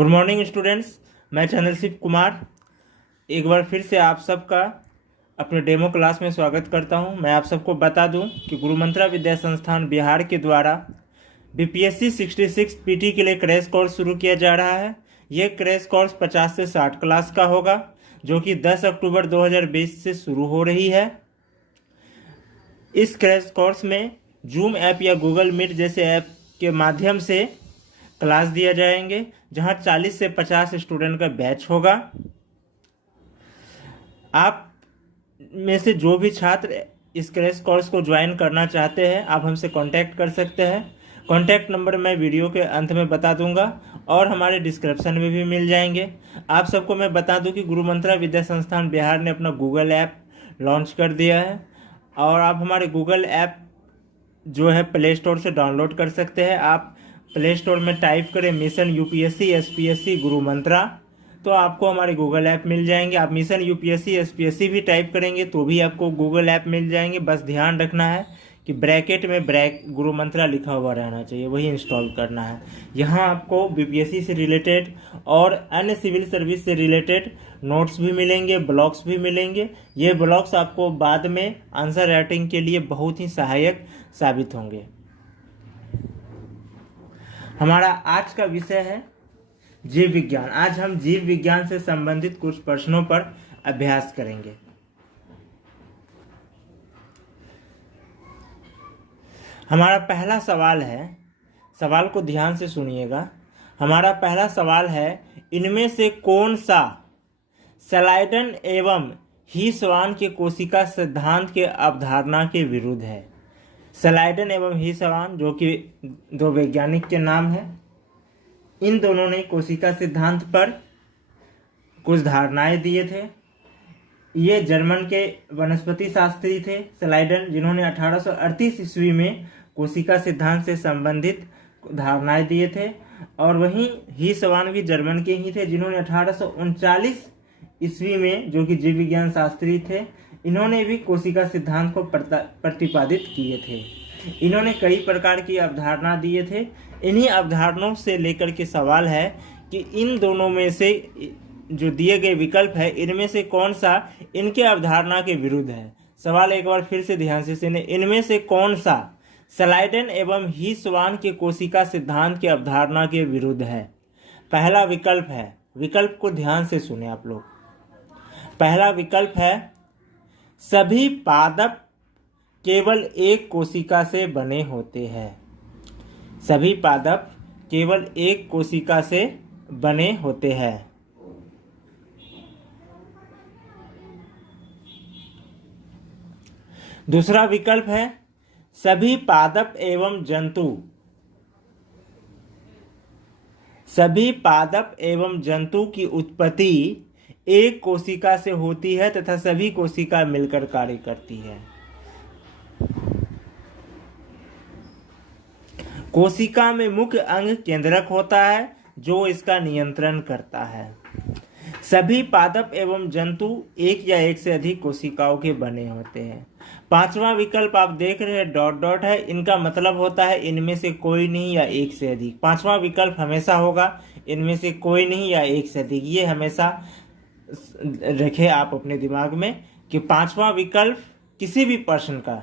Good morning students, मैं चंद्रशिव कुमार एक बार फिर से आप सबका अपने डेमो क्लास में स्वागत करता हूं। मैं आप सबको बता दूं कि गुरु मंत्रा विद्या संस्थान बिहार के द्वारा बीपीएससी 66 पीटी के लिए क्रैश कोर्स शुरू किया जा रहा है। ये क्रैश कोर्स 50 से 60 क्लास का होगा, जो कि 10 अक्टूबर 2020 से शुरू हो रही है। इस क्रैश कोर्स में जूम ऐप या गूगल मीट जैसे ऐप के माध्यम से क्लास दिया जाएंगे, जहां 40 से 50 स्टूडेंट का बैच होगा। आप में से जो भी छात्र इस क्रैश कोर्स को ज्वाइन करना चाहते हैं, आप हमसे कांटेक्ट कर सकते हैं। कांटेक्ट नंबर मैं वीडियो के अंत में बता दूंगा और हमारे डिस्क्रिप्शन में भी मिल जाएंगे। आप सबको मैं बता दूं कि गुरु मंत्रा विद्या संस्थान बिहार ने अपना गूगल ऐप लॉन्च कर दिया है और आप हमारे गूगल ऐप जो है प्ले स्टोर से डाउनलोड कर सकते हैं। आप प्ले स्टोर में टाइप करें मिशन यूपीएससी एसपीएससी गुरु मंत्रा, तो आपको हमारे गूगल ऐप मिल जाएंगे। आप मिशन यूपीएससी एसपीएससी भी टाइप करेंगे तो भी आपको गूगल ऐप मिल जाएंगे। बस ध्यान रखना है कि ब्रैकेट में गुरु मंत्रा लिखा हुआ रहना चाहिए, वही इंस्टॉल करना है। यहाँ आपको बीपीएससी से रिलेटेड और अन्य सिविल सर्विस से रिलेटेड नोट्स भी मिलेंगे, ब्लॉग्स भी मिलेंगे। ये ब्लॉग्स आपको बाद में आंसर राइटिंग के लिए बहुत ही सहायक साबित होंगे। हमारा आज का विषय है जीव विज्ञान। आज हम जीव विज्ञान से संबंधित कुछ प्रश्नों पर अभ्यास करेंगे। हमारा पहला सवाल है, सवाल को ध्यान से सुनिएगा। हमारा पहला सवाल है, इनमें से कौन सा स्लाइडन एवं हीसवान के कोशिका सिद्धांत के अवधारणा के विरुद्ध है? स्लाइडन एवं हीसवान जो कि दो वैज्ञानिक के नाम हैं, इन दोनों ने कोशिका सिद्धांत पर कुछ धारणाएं दिए थे। ये जर्मन के वनस्पति शास्त्री थे स्लाइडन, जिन्होंने 1838 ईस्वी में कोशिका सिद्धांत से संबंधित धारणाएं दिए थे। और वहीं हीसवान भी जर्मन के ही थे, जिन्होंने 1839 ईस्वी में, जो कि जीव विज्ञान शास्त्री थे, इन्होंने भी कोशिका सिद्धांत को प्रतिपादित किए थे। इन्होंने कई प्रकार की अवधारणा दिए थे। इन्हीं अवधारणाओं से लेकर के सवाल है कि इन दोनों में से जो दिए गए विकल्प है, इनमें से कौन सा इनके अवधारणा के विरुद्ध है। सवाल एक बार फिर से ध्यान से सुने, इनमें से कौन सा स्लाइडन एवं हीसवान के कोशिका सिद्धांत के अवधारणा के विरुद्ध है? पहला विकल्प है, विकल्प को ध्यान से सुने आप लोग। पहला विकल्प है, सभी पादप केवल एक कोशिका से बने होते हैं। सभी पादप केवल एक कोशिका से बने होते हैं। दूसरा विकल्प है, सभी पादप एवं जंतु की उत्पत्ति एक कोशिका से होती है तथा सभी कोशिका मिलकर कार्य करती है। कोशिका में मुख्य अंग केंद्रक होता है जो इसका नियंत्रण करता है। सभी पादप एवं जंतु एक या एक से अधिक कोशिकाओं के बने होते हैं। पांचवा विकल्प आप देख रहे हैं डॉट डॉट है, इनका मतलब होता है इनमें से कोई नहीं या एक से अधिक। पांचवा विकल्प हमेशा होगा इनमें से कोई नहीं या एक से अधिक। ये हमेशा रखे आप अपने दिमाग में कि पांचवा विकल्प किसी भी प्रश्न का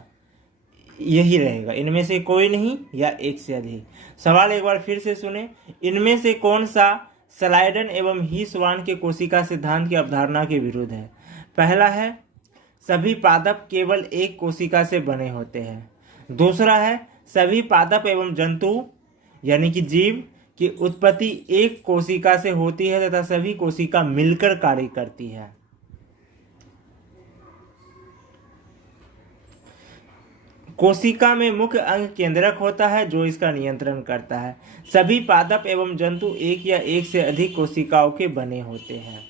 यही रहेगा, इनमें से कोई नहीं या एक से अधिक। सवाल एक बार फिर से सुने, इनमें से कौन सा स्लाइडन एवं हीसवान के कोशिका सिद्धांत की अवधारणा के विरुद्ध है? पहला है, सभी पादप केवल एक कोशिका से बने होते हैं। दूसरा है, सभी पादप एवं जंतु यानी कि जीव की उत्पत्ति एक कोशिका से होती है तथा सभी कोशिका मिलकर कार्य करती है। कोशिका में मुख्य अंग केंद्रक होता है जो इसका नियंत्रण करता है। सभी पादप एवं जंतु एक या एक से अधिक कोशिकाओं के बने होते हैं।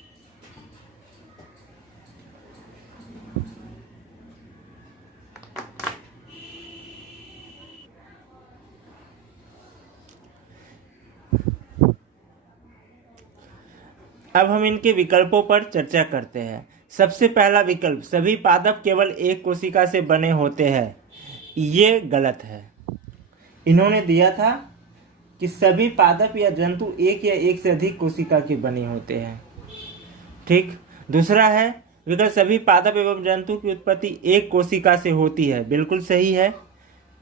अब हम इनके विकल्पों पर चर्चा करते हैं। सबसे पहला विकल्प, सभी पादप केवल एक कोशिका से बने होते हैं, ये गलत है। इन्होंने दिया था कि सभी पादप या जंतु एक या एक से अधिक कोशिका के बने होते हैं। ठीक। दूसरा है विकल्प सभी पादप एवं जंतु की उत्पत्ति एक कोशिका से होती है। बिल्कुल सही है।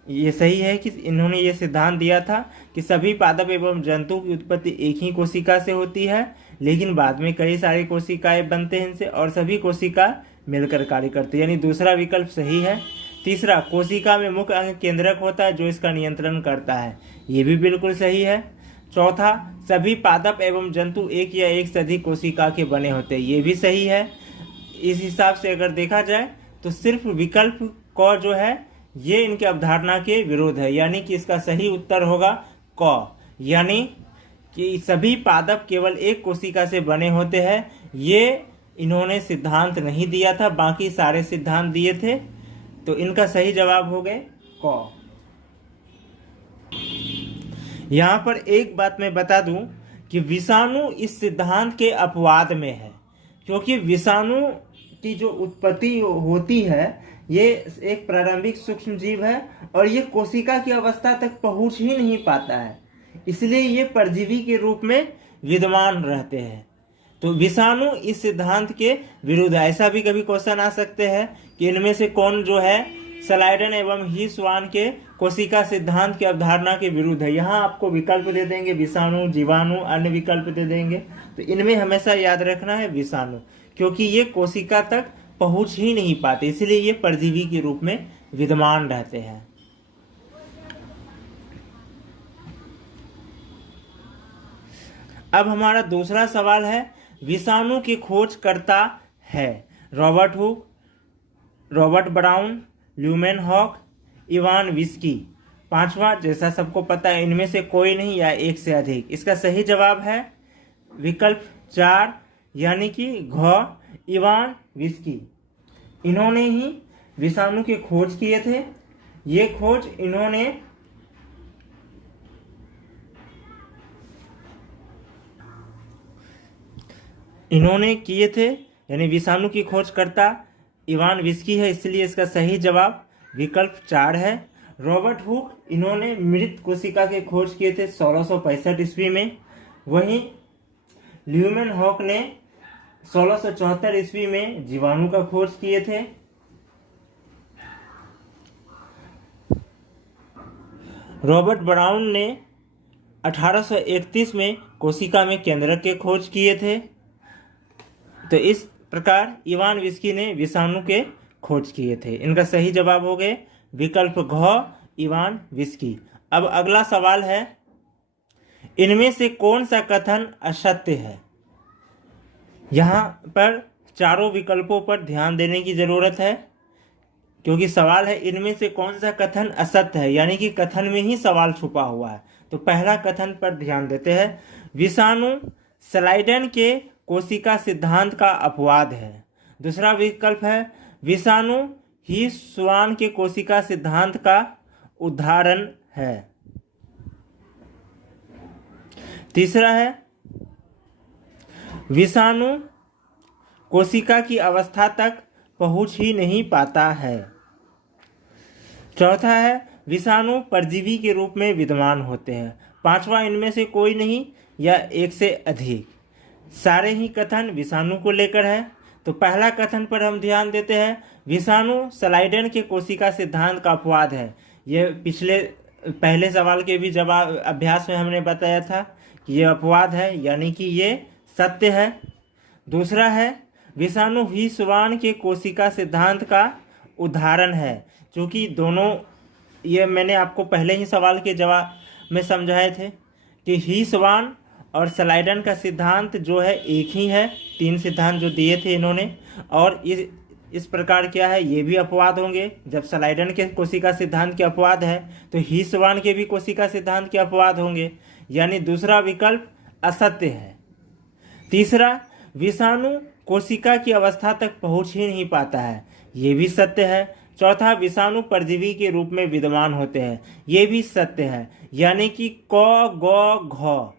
ये सही है कि इन्होंने ये सिद्धांत दिया था कि सभी पादप एवं जंतु की उत्पत्ति एक ही कोशिका से होती है, लेकिन बाद में कई सारी कोशिकाएं बनते हैं इनसे और सभी कोशिका मिलकर कार्य करते हैं, यानी दूसरा विकल्प सही है। तीसरा, कोशिका में मुख्य अंग केंद्रक होता है जो इसका नियंत्रण करता है। ये भी बिल्कुल सही है। चौथा, सभी पादप एवं जंतु एक या एक से अधिक कोशिका के बने होते हैं। ये भी सही है। इस हिसाब से अगर देखा जाए तो सिर्फ विकल्प क जो है ये इनके अवधारणा के विरोध है, यानी कि इसका सही उत्तर होगा क, यानी कि सभी पादप केवल एक कोशिका से बने होते हैं। ये इन्होंने सिद्धांत नहीं दिया था, बाकी सारे सिद्धांत दिए थे, तो इनका सही जवाब हो गए क। यहाँ पर एक बात मैं बता दूं कि विषाणु इस सिद्धांत के अपवाद में है, क्योंकि विषाणु की जो उत्पत्ति होती है ये एक प्रारंभिक सूक्ष्म जीव है और ये कोशिका की अवस्था तक पहुंच ही नहीं पाता है, इसलिए ये परजीवी के रूप में विद्यमान रहते हैं। तो विषाणु इस सिद्धांत के विरुद्ध है। ऐसा भी कभी क्वेश्चन आ सकते हैं कि इनमें से कौन जो है स्लाइडन एवं ही स्वान के कोशिका सिद्धांत की अवधारणा के विरुद्ध है। यहाँ आपको विकल्प दे देंगे विषाणु, जीवाणु, अन्य विकल्प दे देंगे। तो इनमें हमेशा याद रखना है विषाणु, क्योंकि ये कोशिका तक पहुंच ही नहीं पाते, इसलिए ये परजीवी के रूप में विद्यमान रहते हैं। अब हमारा दूसरा सवाल है, विषाणु की खोज करता है Robert Hooke, Robert Brown, Leeuwenhoek, Ivanovsky. पांचवा, जैसा सबको पता है, इनमें से कोई नहीं या एक से अधिक। इसका सही जवाब है विकल्प 4, यानी कि घ, इवान विस्की। इन्होंने ही विषाणु की खोज किए थे। ये खोज इन्होंने किए थे, यानी विषाणु की खोज करता इवान विस्की है, इसलिए इसका सही जवाब विकल्प 4 है। रॉबर्ट हुक, इन्होंने मृत कोशिका की खोज किए थे 1665 ईस्वी में। वहीं ल्यूमेन हॉक ने 1674 ईस्वी में जीवाणु का खोज किए थे। रॉबर्ट ब्राउन ने 1831 में कोशिका में केंद्रक के खोज किए थे। तो इस प्रकार इवान विस्की ने विषाणु के खोज किए थे। इनका सही जवाब हो गए विकल्प घ, इवान विस्की। अब अगला सवाल है, इनमें से कौन सा कथन असत्य है? यहाँ पर चारों विकल्पों पर ध्यान देने की जरूरत है, क्योंकि सवाल है इनमें से कौन सा कथन असत्य है, यानी कि कथन में ही सवाल छुपा हुआ है। तो पहला कथन पर ध्यान देते हैं, विषाणु स्लाइडन के कोशिका सिद्धांत का अपवाद है। दूसरा विकल्प है, विषाणु ही स्वान के कोशिका सिद्धांत का उदाहरण है। तीसरा है, विषाणु कोशिका की अवस्था तक पहुंच ही नहीं पाता है। चौथा है, विषाणु परजीवी के रूप में विद्यमान होते हैं। पांचवा, इनमें से कोई नहीं या एक से अधिक। सारे ही कथन विषाणु को लेकर है। तो पहला कथन पर हम ध्यान देते हैं, विषाणु स्लाइडन के कोशिका सिद्धांत का अपवाद है। ये पहले सवाल के भी जवाब अभ्यास में हमने बताया था कि ये अपवाद है, यानी कि ये सत्य है। दूसरा है, विषाणु ही स्वान के कोशिका सिद्धांत का उदाहरण है। क्योंकि दोनों, ये मैंने आपको पहले ही सवाल के जवाब में समझाए थे कि ही स्वान और स्लाइडन का सिद्धांत जो है एक ही है। 3 सिद्धांत जो दिए थे इन्होंने, और इस प्रकार क्या है, ये भी अपवाद होंगे। जब स्लाइडन के कोशिका सिद्धांत के अपवाद है तो ही स्वान के भी कोशिका सिद्धांत के अपवाद होंगे, यानी दूसरा विकल्प असत्य है। तीसरा, विषाणु कोशिका की अवस्था तक पहुंच ही नहीं पाता है, ये भी सत्य है। चौथा, विषाणु परजीवी के रूप में विद्यमान होते हैं, ये भी सत्य है। यानी कि क, ग, घ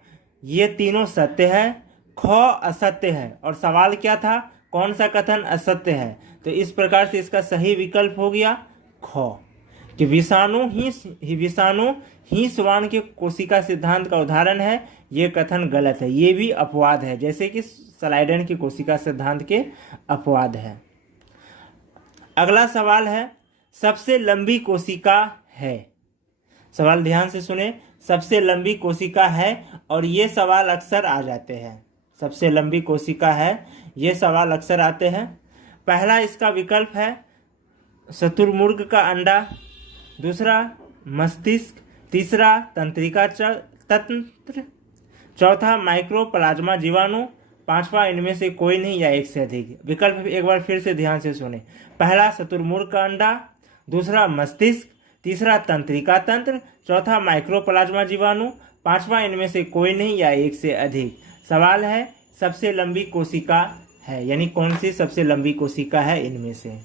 ये तीनों सत्य है, ख असत्य है। और सवाल क्या था, कौन सा कथन असत्य है? तो इस प्रकार से इसका सही विकल्प हो गया ख, कि विषाणु ही श्वान के कोशिका सिद्धांत का उदाहरण है, ये कथन गलत है, ये भी अपवाद है, जैसे कि स्लाइडन की कोशिका सिद्धांत के अपवाद है। अगला सवाल है, सबसे लंबी कोशिका है। सवाल ध्यान से सुने, सबसे लंबी कोशिका है, और ये सवाल अक्सर आ जाते हैं। सबसे लंबी कोशिका है, ये सवाल अक्सर आते हैं। पहला इसका विकल्प है शुतुरमुर्ग का अंडा, दूसरा मस्तिष्क, तीसरा तंत्रिका तंत्र, चौथा माइक्रोप्लाज्मा जीवाणु, पांचवा इनमें से कोई नहीं या एक से अधिक। विकल्प एक बार फिर से ध्यान से सुने। पहला शुतुरमुर्ग का अंडा, दूसरा मस्तिष्क, तीसरा तंत्रिका तंत्र, चौथा माइक्रोप्लाज्मा जीवाणु, पांचवा इनमें से कोई नहीं या एक से अधिक। सवाल है सबसे लंबी कोशिका है, यानी कौन सी सबसे लंबी कोशिका है इनमें से।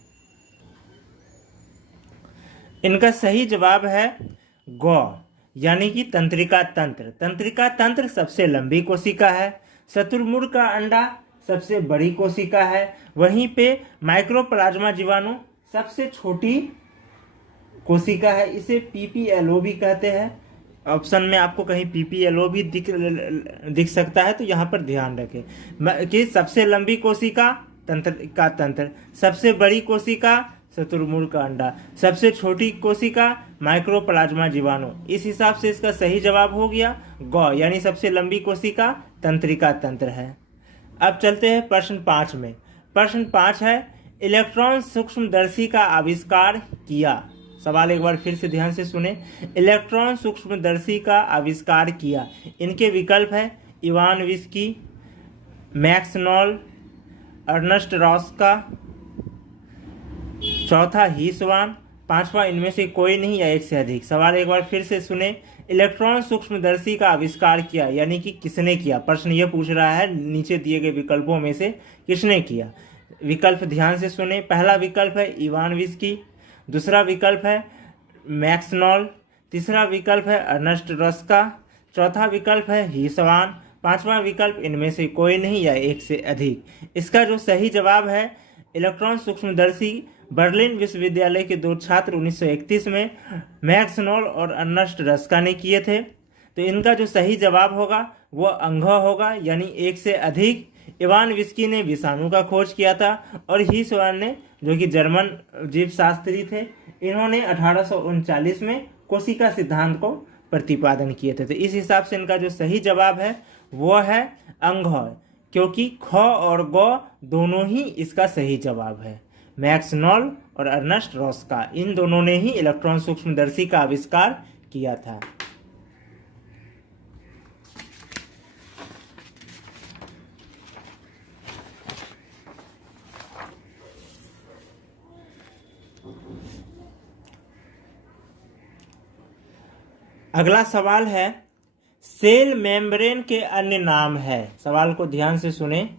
इनका सही जवाब है गौ, यानी कि तंत्रिका तंत्र। तंत्रिका तंत्र सबसे लंबी कोशिका है। शुतुरमुर्ग का अंडा सबसे बड़ी कोशिका है। वहीं पे माइक्रोप्लाज्मा जीवाणु सबसे छोटी कोशिका है, इसे पीपीएलओ भी कहते हैं। ऑप्शन में आपको कहीं पीपीएलओ भी दिख सकता है, तो यहाँ पर ध्यान रखें कि सबसे लंबी कोशिका तंत्रिका तंत्र, सबसे बड़ी कोशिका शुतुरमुर्ग का अंडा, सबसे छोटी कोशिका माइक्रोप्लाज्मा जीवाणु। इस हिसाब से इसका सही जवाब हो गया गौ, यानी सबसे लंबी कोशिका तंत्रिका तंत्र है। अब चलते हैं प्रश्न 5 में। प्रश्न 5 है, इलेक्ट्रॉन सूक्ष्मदर्शी का आविष्कार किया। सवाल एक बार फिर से ध्यान से सुने। इलेक्ट्रॉन सूक्ष्मदर्शी का आविष्कार किया। इनके विकल्प है Ivan Viski, Max Knoll, Ernst Ruska, चौथा ही श्वान, पांचवा इनमें से कोई नहीं या एक से अधिक। सवाल एक बार फिर से सुने। इलेक्ट्रॉन सूक्ष्मदर्शी का आविष्कार किया, यानी कि किसने किया। प्रश्न ये पूछ रहा है नीचे दिए गए विकल्पों में से किसने किया। विकल्प ध्यान से सुने। पहला विकल्प है इवान विस्की, दूसरा विकल्प है मैक्स नॉल, तीसरा विकल्प है अर्नस्ट रॉस्का, चौथा विकल्प है ही श्वान, पांचवा विकल्प इनमें से कोई नहीं या एक से अधिक। इसका जो सही जवाब है इलेक्ट्रॉन सूक्ष्मदर्शी बर्लिन विश्वविद्यालय के 2 छात्र 1931 में मैक्स नॉल और अर्नस्ट रॉस्का ने किए थे। तो इनका जो सही जवाब होगा वो अंघ होगा, यानी एक से अधिक। इवान विस्की ने विषाणु का खोज किया था, और ही श्वान ने, जो कि जर्मन जीव शास्त्री थे, इन्होंने 1839 में कोशिका सिद्धांत को प्रतिपादन किए थे। तो इस हिसाब से इनका जो सही जवाब है वो है अंघ, क्योंकि ख और गौ दोनों ही इसका सही जवाब है। मैक्स नॉल और अर्नस्ट रॉस्का, इन दोनों ने ही इलेक्ट्रॉन सूक्ष्मदर्शी का आविष्कार किया था। अगला सवाल है, सेल मेम्ब्रेन के अन्य नाम है। सवाल को ध्यान से सुने।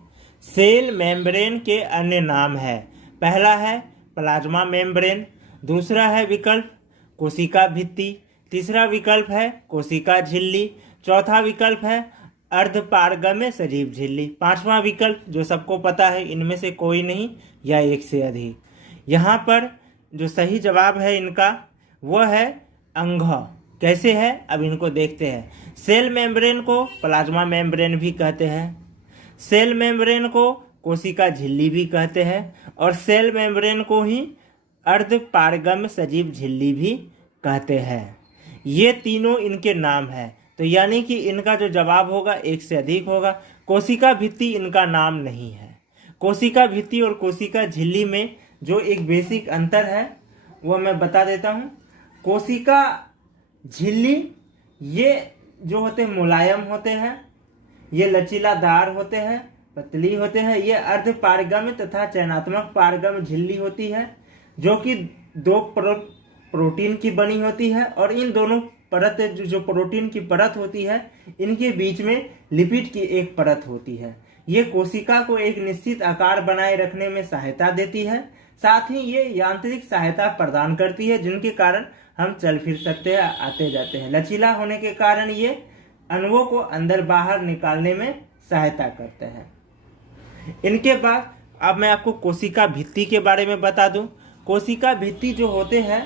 सेल मेम्ब्रेन के अन्य नाम है। पहला है प्लाज्मा मेम्ब्रेन, दूसरा है विकल्प कोशिका भित्ति, तीसरा विकल्प है कोशिका झिल्ली, चौथा विकल्प है अर्धपारगम्य सजीव झिल्ली, पांचवा विकल्प जो सबको पता है इनमें से कोई नहीं या एक से अधिक। यहाँ पर जो सही जवाब है इनका वो है अंघ। कैसे है अब इनको देखते हैं। सेल मेम्ब्रेन को प्लाज्मा मेम्ब्रेन भी कहते हैं, सेल मेम्ब्रेन को कोशिका झिल्ली भी कहते हैं, और सेल मेम्ब्रेन को ही अर्धपारगम्य सजीव झिल्ली भी कहते हैं। ये तीनों इनके नाम हैं। तो यानी कि इनका जो जवाब होगा एक से अधिक होगा। कोशिका भित्ति इनका नाम नहीं है। कोशिका भित्ति और कोशिका झिल्ली में जो एक बेसिक अंतर है वो मैं बता देता हूँ। कोशिका झिल्ली ये जो होते हैं मुलायम होते हैं, ये लचीलादार होते हैं, पतली होते हैं। ये अर्धपारगम्य तथा चयनात्मक पारगम्य झिल्ली होती है, जो कि 2 प्रोटीन की बनी होती है, और इन दोनों परत जो प्रोटीन की परत होती है इनके बीच में लिपिड की एक परत होती है। ये कोशिका को एक निश्चित आकार बनाए रखने में सहायता देती है, साथ ही ये यांत्रिक सहायता प्रदान करती है, जिनके कारण हम चल फिर सकते हैं, आते जाते हैं। लचीला होने के कारण ये अणुओं को अंदर बाहर निकालने में सहायता करते हैं। इनके बाद अब मैं आपको कोशिका भित्ति के बारे में बता दूं। कोशिका भित्ति जो होते हैं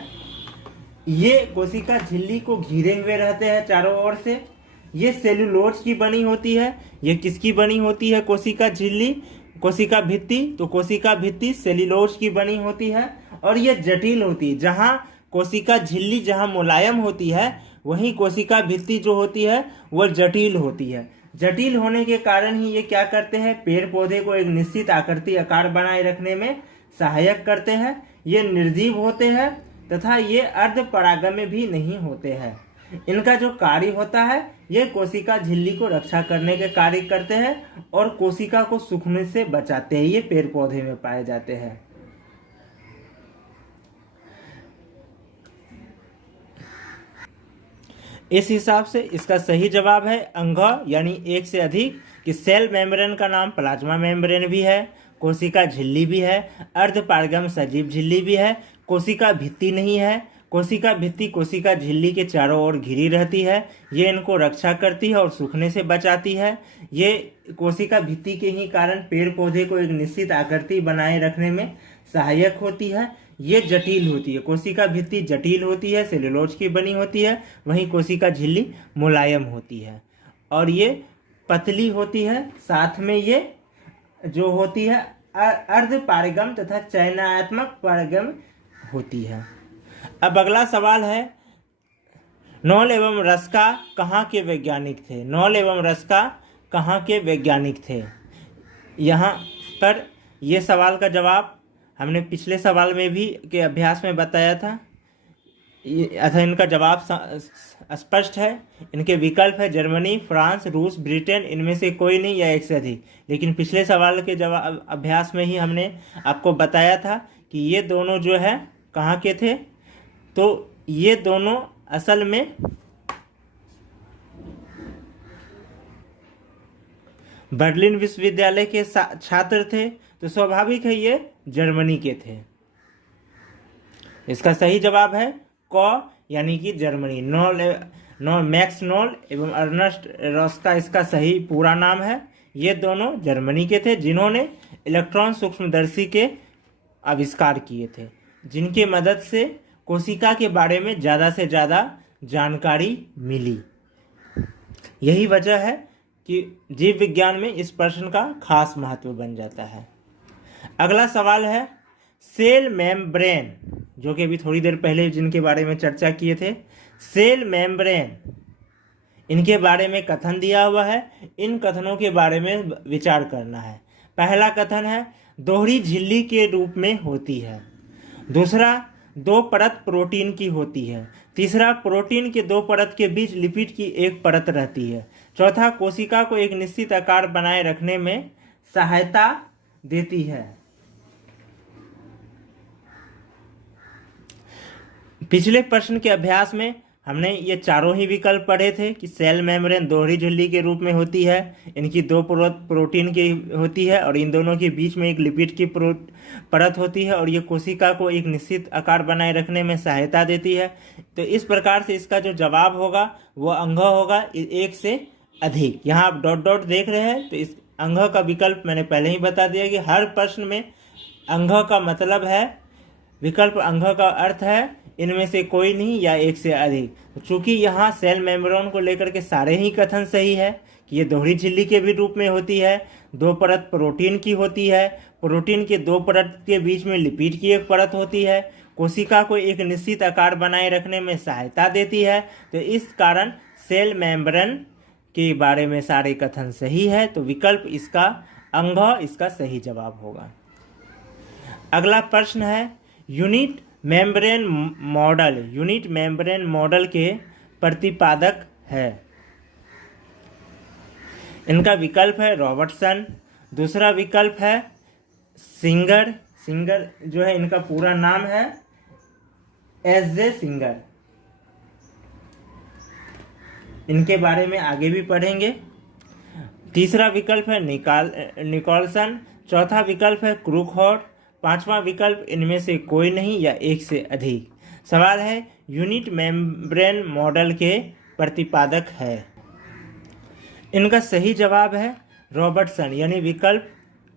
ये कोशिका झिल्ली को घिरे हुए रहते हैं चारों ओर से। ये सेलुलोज की बनी होती है। ये किसकी बनी होती है कोशिका झिल्ली? कोशिका भित्ति। तो कोशिका भित्ति सेलुलोज की बनी होती है और ये जटिल होती है। जहाँ कोशिका झिल्ली जहाँ मुलायम होती है, वहीं कोशिका भित्ति जो होती है वह जटिल होती है। जटिल होने के कारण ही ये क्या करते हैं, पेड़ पौधे को एक निश्चित आकृति आकार बनाए रखने में सहायक करते हैं। ये निर्जीव होते हैं तथा ये अर्ध परागम्य भी नहीं होते हैं। इनका जो कार्य होता है, ये कोशिका झिल्ली को रक्षा करने के कार्य करते हैं और कोशिका को सूखने से बचाते हैं। ये पेड़ पौधे में पाए जाते हैं। इस हिसाब से इसका सही जवाब है अंग यानी एक से अधिक। कि सेल मेम्ब्रेन का नाम प्लाज्मा मेम्ब्रेन भी है, कोशिका झिल्ली भी है, अर्धपारगम सजीव झिल्ली भी है, कोशिका भित्ति नहीं है। कोशिका भित्ति कोशिका झिल्ली के चारों ओर घिरी रहती है। ये इनको रक्षा करती है और सूखने से बचाती है। ये कोशिका भित्ति के ही कारण पेड़ पौधे को एक निश्चित आकृति बनाए रखने में सहायक होती है। ये जटिल होती है। कोशिका भित्ति जटिल होती है, सेलुलोज की बनी होती है, वहीं कोशिका झिल्ली मुलायम होती है और ये पतली होती है। साथ में ये जो होती है अर्ध पारगम तथा चयनात्मक पारगम होती है। अब अगला सवाल है, नॉल एवं रस्का कहाँ के वैज्ञानिक थे? नॉल एवं रस्का कहाँ के वैज्ञानिक थे? यहाँ पर यह सवाल का जवाब हमने पिछले सवाल में भी के अभ्यास में बताया था। अतः इनका जवाब स्पष्ट है। इनके विकल्प है जर्मनी, फ्रांस, रूस, ब्रिटेन, इनमें से कोई नहीं या एक से अधिक। लेकिन पिछले सवाल के जवाब अभ्यास में ही हमने आपको बताया था कि ये दोनों जो है कहाँ के थे। तो ये दोनों असल में बर्लिन विश्वविद्यालय के छात्र थे, तो स्वाभाविक है ये जर्मनी के थे। इसका सही जवाब है क यानी कि जर्मनी। मैक्स नॉल एवं अर्नस्ट रस्का इसका सही पूरा नाम है। ये दोनों जर्मनी के थे जिन्होंने इलेक्ट्रॉन सूक्ष्मदर्शी के आविष्कार किए थे, जिनके मदद से कोशिका के बारे में ज़्यादा से ज़्यादा जानकारी मिली। यही वजह है कि जीव विज्ञान में इस प्रश्न का खास महत्व बन जाता है। अगला सवाल है, सेल मेम्ब्रेन, जो कि अभी थोड़ी देर पहले जिनके बारे में चर्चा किए थे, सेल मेम्ब्रेन, इनके बारे में कथन दिया हुआ है। इन कथनों के बारे में विचार करना है। पहला कथन है, दोहरी झिल्ली के रूप में होती है। दूसरा, दो परत प्रोटीन की होती है। तीसरा, प्रोटीन के दो परत के बीच लिपिड की एक परत रहती है। चौथा, कोशिका को एक निश्चित आकार बनाए रखने में सहायता देती है। पिछले प्रश्न के अभ्यास में हमने ये चारों ही विकल्प पढ़े थे कि सेल मेम्ब्रेन दोहरी झिल्ली के रूप में होती है, इनकी दो प्रोटीन की होती है और इन दोनों के बीच में एक लिपिड की परत होती है और ये कोशिका को एक निश्चित आकार बनाए रखने में सहायता देती है। तो इस प्रकार से इसका जो जवाब होगा वो अंग होगा एक से अधिक। यहाँ आप डॉट डॉट देख रहे हैं, तो इस अंग का विकल्प मैंने पहले ही बता दिया कि हर प्रश्न में अंग का मतलब है, विकल्प अंग का अर्थ है इनमें से कोई नहीं या एक से अधिक। तो चूंकि यहाँ सेल मेम्ब्रेन को लेकर के सारे ही कथन सही है कि ये दोहरी झिल्ली के भी रूप में होती है, दो परत प्रोटीन की होती है, प्रोटीन के दो परत के बीच में लिपिड की एक परत होती है, कोशिका को एक निश्चित आकार बनाए रखने में सहायता देती है, तो इस कारण सेल मेम्ब्रेन के बारे में सारे कथन सही है। तो विकल्प इसका अंग इसका सही जवाब होगा। अगला प्रश्न है, यूनिट मेम्ब्रेन मॉडल के प्रतिपादक है। इनका विकल्प है रॉबर्टसन। दूसरा विकल्प है सिंगर जो है इनका पूरा नाम है एस.जे. सिंगर। इनके बारे में आगे भी पढ़ेंगे। तीसरा विकल्प है निकोलसन। चौथा विकल्प है क्रूकहॉट। पांचवा विकल्प इनमें से कोई नहीं या एक से अधिक। सवाल है, यूनिट मेम्ब्रेन मॉडल के प्रतिपादक है। इनका सही जवाब है रॉबर्टसन यानी विकल्प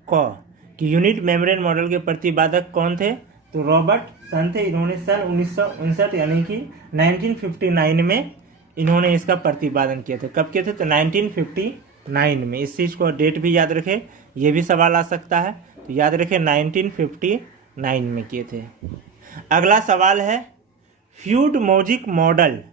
क। कि यूनिट मेम्ब्रेन मॉडल के प्रतिपादक कौन थे? तो रॉबर्ट सन थे, इन्होंने सन 1959 यानी कि 1959 में इन्होंने इसका प्रतिपादन किया था। कब किए थे? तो 1959 में। इस चीज़ को डेट भी याद रखें, ये भी सवाल आ सकता है, तो याद रखें 1959 में किए थे। अगला सवाल है fluid mosaic model.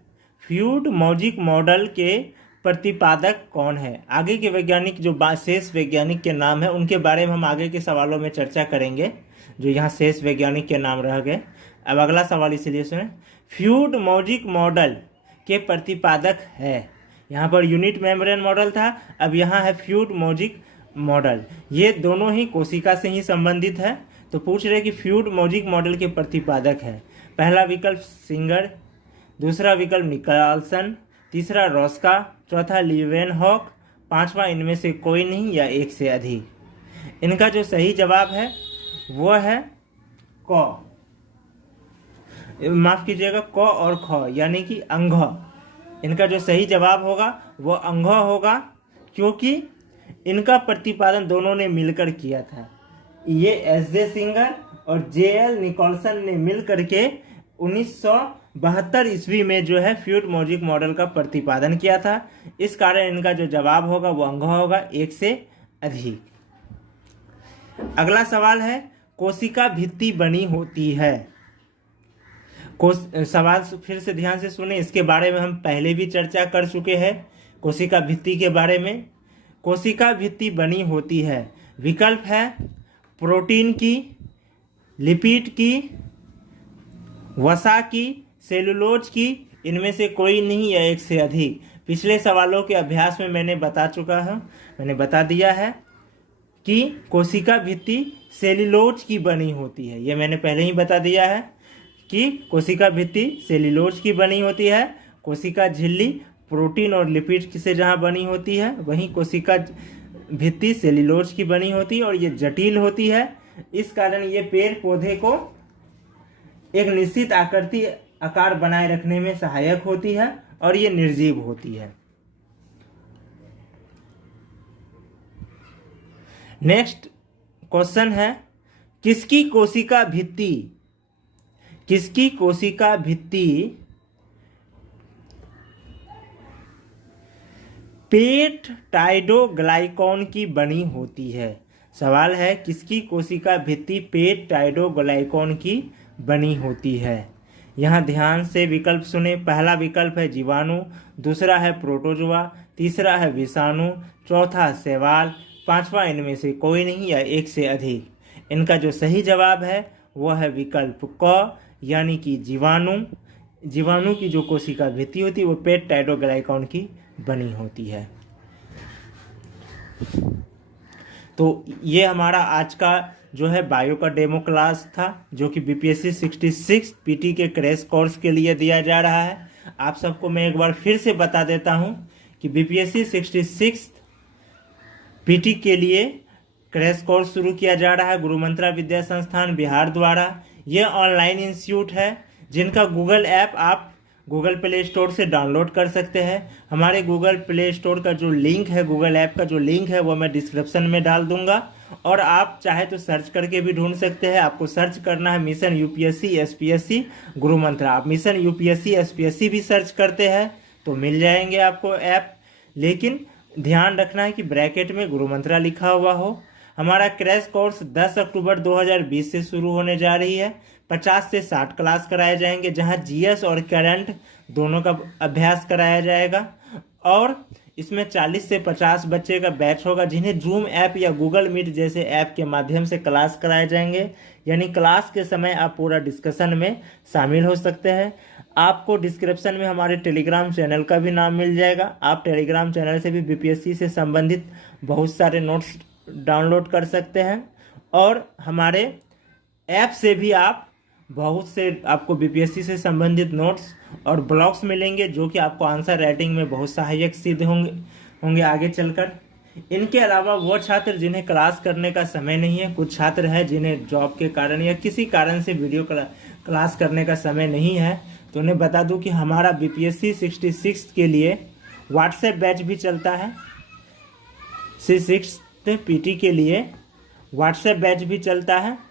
Fluid mosaic model के प्रतिपादक कौन है? आगे के वैज्ञानिक जो शेष वैज्ञानिक के नाम है उनके बारे में हम आगे के सवालों में चर्चा करेंगे, जो यहाँ शेष वैज्ञानिक के नाम रह गए। अब अगला सवाल इसीलिए सुने, फ्यूड मॉजिक मॉडल के प्रतिपादक है। यहाँ पर यूनिट मेम्ब्रेन मॉडल था, अब यहाँ है फ्यूड मॉजिक मॉडल। ये दोनों ही कोशिका से ही संबंधित है। तो पूछ रहे कि फ्यूड मॉजिक मॉडल के प्रतिपादक है। पहला विकल्प सिंगर, दूसरा विकल्प निकालसन, तीसरा रोस्का, चौथा लीवेनहॉक, पांचवा इनमें से कोई नहीं या एक से अधिक। इनका जो सही जवाब है वो है क, माफ कीजिएगा, क और ख यानी कि अंघ। इनका जो सही जवाब होगा वो अंघ होगा, क्योंकि इनका प्रतिपादन दोनों ने मिलकर किया था। ये एस.जे. सिंगर और जे.एल. निकोलसन ने मिलकर के 1972 ईस्वी में जो है फ्यूड मॉजिक मॉडल का प्रतिपादन किया था। इस कारण इनका जो जवाब होगा वो अंघ होगा, एक से अधिक। अगला सवाल है कोशिका भित्ति बनी होती है। सवाल फिर से ध्यान से सुने, इसके बारे में हम पहले भी चर्चा कर चुके हैं। कोशिका भित्ति के बारे में, कोशिका भित्ति बनी होती है, विकल्प है प्रोटीन की, लिपिड की, वसा की, सेलुलोज की, इनमें से कोई नहीं या एक से अधिक। पिछले सवालों के अभ्यास में मैंने बता दिया है कि कोशिका भित्ति सेलुलोज की बनी होती है। ये मैंने पहले ही बता दिया है कि कोशिका भित्ति सेलुलोज की बनी होती है। कोशिका झिल्ली प्रोटीन और लिपिड से जहाँ बनी होती है, वहीं कोशिका भित्ति सेलुलोज की बनी होती है और ये जटिल होती है। इस कारण ये पेड़ पौधे को एक निश्चित आकार बनाए रखने में सहायक होती है और ये निर्जीव होती है। नेक्स्ट क्वेश्चन है किसकी कोशिका भित्ति पेप्टाइडोग्लाइकॉन की बनी होती है। सवाल है किसकी कोशिका भित्ति पेप्टाइडोग्लाइकॉन की बनी होती है। यहाँ ध्यान से विकल्प सुने। पहला विकल्प है जीवाणु, दूसरा है प्रोटोजोआ, तीसरा है विषाणु, चौथा शैवाल, पांचवा इनमें से कोई नहीं या एक से अधिक। इनका जो सही जवाब है वह है विकल्प क, यानी कि जीवाणु। जीवाणु की जो कोशिका भित्ति होती है वो पेप्टाइडोग्लाइकॉन की बनी होती है। तो ये हमारा आज का जो है बायो का डेमो क्लास था, जो कि बीपीएससी 66 पीटी के क्रैश कोर्स के लिए दिया जा रहा है। आप सबको मैं एक बार फिर से बता देता हूं कि बीपीएससी 66 पीटी के लिए क्रैश कोर्स शुरू किया जा रहा है गुरु मंत्रा विद्या संस्थान बिहार द्वारा। ये ऑनलाइन इंस्टीट्यूट है जिनका गूगल ऐप आप गूगल प्ले स्टोर से डाउनलोड कर सकते हैं। हमारे गूगल प्ले स्टोर का जो लिंक है, गूगल ऐप का जो लिंक है, वो मैं डिस्क्रिप्शन में डाल दूंगा और आप चाहे तो सर्च करके भी ढूंढ सकते हैं। आपको सर्च करना है मिशन यूपीएससी एसपीएससी गुरु मंत्रा। आप मिशन यूपीएससी एसपीएससी भी सर्च करते हैं तो मिल जाएंगे आपको ऐप, लेकिन ध्यान रखना है कि ब्रैकेट में गुरु मंत्रा लिखा हुआ हो। हमारा क्रैश कोर्स 10 अक्टूबर 2020 से शुरू होने जा रही है। 50 से 60 क्लास कराए जाएंगे, जहां जीएस और करंट दोनों का अभ्यास कराया जाएगा और इसमें 40 से 50 बच्चे का बैच होगा, जिन्हें जूम ऐप या गूगल मीट जैसे ऐप के माध्यम से क्लास कराए जाएंगे। यानी क्लास के समय आप पूरा डिस्कशन में शामिल हो सकते हैं। आपको डिस्क्रिप्शन में हमारे टेलीग्राम चैनल का भी नाम मिल जाएगा। आप टेलीग्राम चैनल से भी बीपीएससी से संबंधित बहुत सारे नोट्स डाउनलोड कर सकते हैं और हमारे ऐप से भी आप बहुत से आपको बीपीएससी से संबंधित नोट्स और ब्लॉग्स मिलेंगे, जो कि आपको आंसर राइटिंग में बहुत सहायक सिद्ध होंगे आगे चलकर। इनके अलावा वो छात्र जिन्हें क्लास करने का समय नहीं है, कुछ छात्र हैं जिन्हें जॉब के कारण या किसी कारण से वीडियो क्लास करने का समय नहीं है, तो उन्हें बता दूं कि हमारा बीपीएससी 66 के लिए व्हाट्सएप बैच भी चलता है। 66 पीटी के लिए व्हाट्सएप बैच भी चलता है।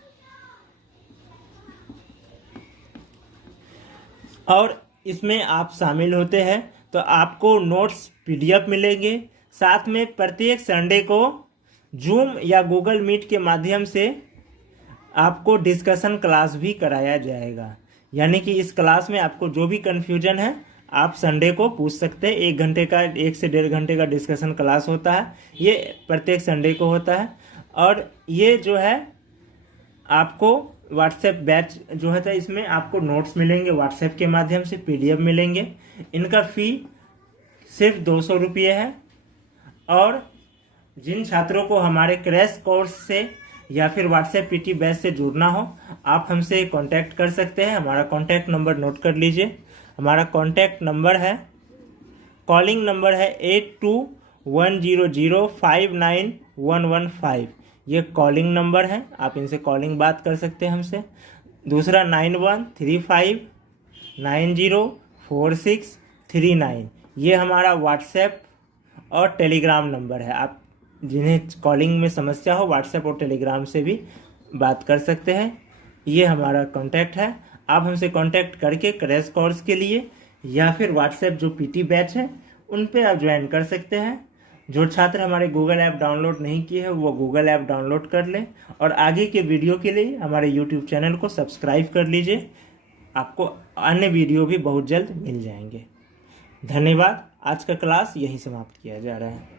और इसमें आप शामिल होते हैं तो आपको नोट्स PDF मिलेंगे। साथ में प्रत्येक संडे को जूम या गूगल मीट के माध्यम से आपको डिस्कशन क्लास भी कराया जाएगा। यानी कि इस क्लास में आपको जो भी कन्फ्यूजन है आप संडे को पूछ सकते हैं। 1 से 1.5 घंटे का डिस्कशन क्लास होता है, ये प्रत्येक संडे को होता है। और ये जो है आपको व्हाट्सएप बैच जो है इसमें आपको नोट्स मिलेंगे व्हाट्सएप के माध्यम से, PDF मिलेंगे। इनका फ़ी सिर्फ 200 रुपये है। और जिन छात्रों को हमारे क्रैश कोर्स से या फिर व्हाट्सएप PT बैच से जुड़ना हो, आप हमसे कांटेक्ट कर सकते हैं। हमारा कांटेक्ट नंबर नोट कर लीजिए। हमारा कांटेक्ट नंबर है, कॉलिंग नंबर है 8210059115। ये कॉलिंग नंबर है, आप इनसे कॉलिंग बात कर सकते हैं हमसे। दूसरा 9135904639, ये हमारा व्हाट्सएप और टेलीग्राम नंबर है। आप जिन्हें कॉलिंग में समस्या हो व्हाट्सएप और टेलीग्राम से भी बात कर सकते हैं। ये हमारा कांटेक्ट है। आप हमसे कांटेक्ट करके क्रैश कोर्स के लिए या फिर व्हाट्सएप जो PT बैच है उन पे आप ज्वाइन कर सकते हैं। जो छात्र हमारे गूगल ऐप डाउनलोड नहीं किए हैं वो गूगल ऐप डाउनलोड कर लें और आगे के वीडियो के लिए हमारे YouTube चैनल को सब्सक्राइब कर लीजिए। आपको अन्य वीडियो भी बहुत जल्द मिल जाएंगे। धन्यवाद। आज का क्लास यहीं समाप्त किया जा रहा है।